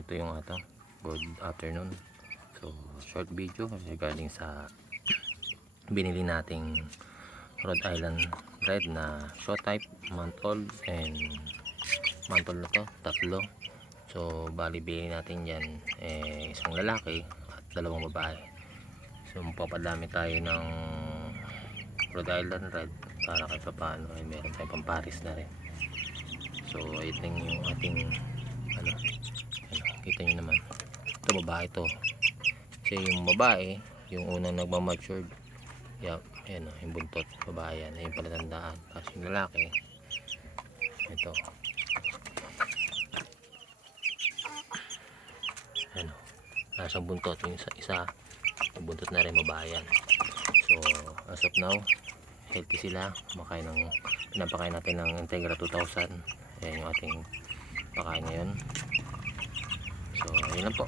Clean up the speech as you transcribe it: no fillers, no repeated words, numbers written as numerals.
ito yung good afternoon. So short video regarding sa binili nating Rhode Island Red na show type, month old and month old na to, tatlo. So bali bili natin yan isang lalaki at dalawang babae. So mapapadami tayo ng Rhode Island Red para kahit pa paano meron tayong pamparis na rin. So ito yung ating kita nyo naman, ito babae to. Kasi yung babae, yung unang nagmamatured, ayan yung buntot, babae yan, yung palatandaan. Tapos yung lalaki, ito, nasa buntot, yung isa yung buntot na rin, babae yan. So as of now, healthy sila, pinapakain natin ng Integra 2000. Ayan yung ating pakain ngayon. So yun lang po.